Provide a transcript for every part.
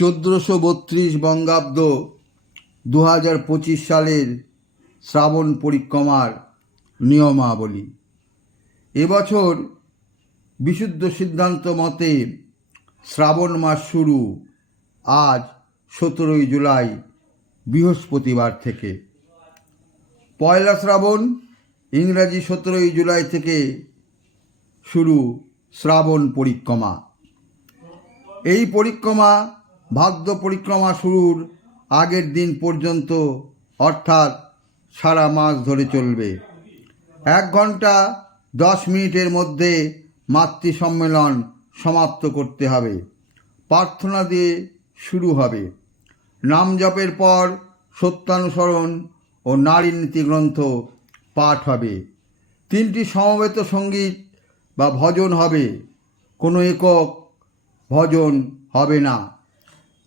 চোদ্দোশো বত্রিশ বঙ্গাব্দ দু হাজার পঁচিশ সালের শ্রাবণ পরিক্রমার নিয়মাবলী। এবছর বিশুদ্ধ সিদ্ধান্ত মতে শ্রাবণ মাস শুরু আজ সতেরোই জুলাই বৃহস্পতিবার থেকে। পয়লা শ্রাবণ ইংরাজি সতেরোই জুলাই থেকে শুরু শ্রাবণ পরিক্রমা। এই পরিক্রমা ভাগ্য পরিক্রমা শুরুর আগের দিন পর্যন্ত অর্থাৎ সারা মাস ধরে চলবে। এক ঘণ্টা দশ মিনিটের মধ্যে মাতৃ সম্মেলন সমাপ্ত করতে হবে। প্রার্থনা দিয়ে শুরু হবে। নাম জপের পর সত্যানুসরণ ও নারী নীতি গ্রন্থ পাঠ হবে। তিনটি সমবেত সংগীত বা ভজন হবে। কোনো একক ভজন হবে না।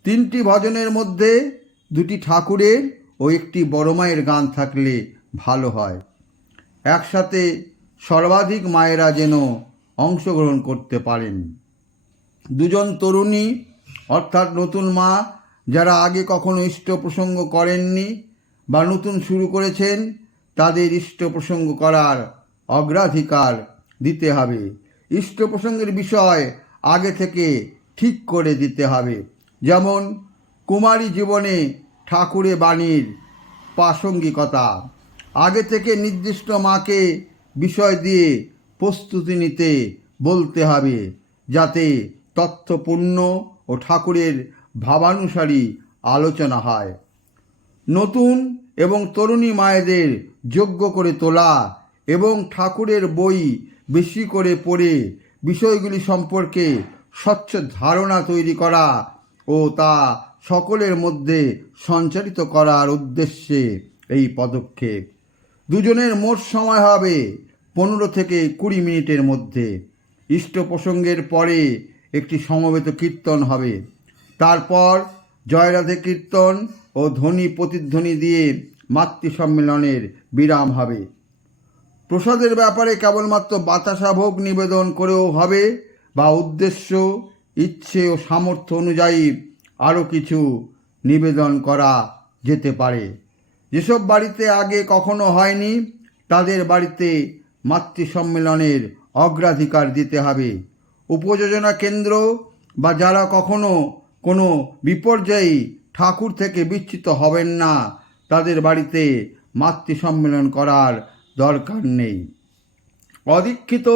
তিনটি ভজনের মধ্যে দুটি ঠাকুরের ও একটি বড় মায়ের গান থাকলে ভালো হয়। একসাথে সর্বাধিক মায়েরা যেন অংশগ্রহণ করতে পারেন। দুজন তরুণী, অর্থাৎ নতুন মা, যারা আগে কখনো ইষ্ট প্রসঙ্গ করেননি বা নতুন শুরু করেছেন, তাদের ইষ্ট প্রসঙ্গ করার অগ্রাধিকার দিতে হবে। ইষ্ট প্রসঙ্গের বিষয় আগে থেকে ঠিক করে দিতে হবে। যেমন কুমারী জীবনে ঠাকুরে বাণীর প্রাসঙ্গিকতা। আগে থেকে নির্দিষ্ট মাকে বিষয় দিয়ে প্রস্তুতি নিতে বলতে হবে, যাতে তথ্যপূর্ণ ও ঠাকুরের ভাবানুসারী আলোচনা হয়। নতুন এবং তরুণী মায়েদের যোগ্য করে তোলা এবং ঠাকুরের বই বেশি করে পড়ে বিষয়গুলি সম্পর্কে স্বচ্ছ ধারণা তৈরি করা ও তা সকলের মধ্যে সঞ্চারিত করার উদ্দেশ্যে এই পদক্ষেপ। দুজনের মোট সময় হবে পনেরো থেকে কুড়ি মিনিটের মধ্যে। ইষ্ট প্রসঙ্গের পরে একটি সমবেত কীর্তন হবে। তারপর জয়রাধে কীর্তন ও ধ্বনি প্রতিধ্বনি দিয়ে মাতৃ সম্মেলনের বিরাম হবে। প্রসাদের ব্যাপারে কেবলমাত্র বাতাসা ভোগ নিবেদন করেও হবে বা উদ্দেশ্য ইচ্ছে ও সামর্থ্য অনুযায়ী আরও কিছু নিবেদন করা যেতে পারে। যেসব বাড়িতে আগে কখনো হয়নি, তাদের বাড়িতে মাতৃ সম্মেলনের অগ্রাধিকার দিতে হবে। উপযোজনা কেন্দ্র বা যারা কখনো কোনো বিপর্যয়ী ঠাকুর থেকে বিচ্ছিত হবেন না, তাদের বাড়িতে মাতৃ সম্মেলন করার দরকার নেই। অদীক্ষিত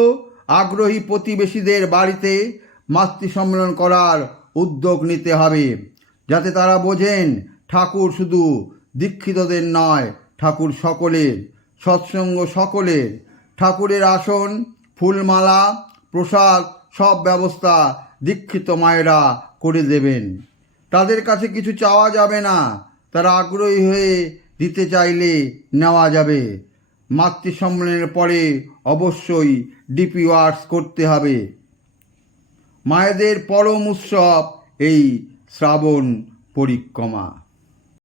আগ্রহী প্রতিবেশীদের বাড়িতে মাতৃ সম্মেলন করার উদ্যোগ নিতে হবে। যাতে তারা বোঝেন, ঠাকুর শুধু দীক্ষিতদের নয়, ঠাকুর সকলের, সৎসঙ্গ সকলের। ঠাকুরের আসন, ফুলমালা, প্রসাদ, সব ব্যবস্থা দীক্ষিত মায়েরা করে দেবেন। তাদের কাছে কিছু চাওয়া যাবে না। তারা আগ্রহী হয়ে দিতে চাইলে নেওয়া যাবে। মাতৃ সম্মেলনের পরে অবশ্যই ডিপি ওয়ার্কস করতে হবে। মায়েদের পরম উৎসব এই শ্রাবণ পরিক্রমা।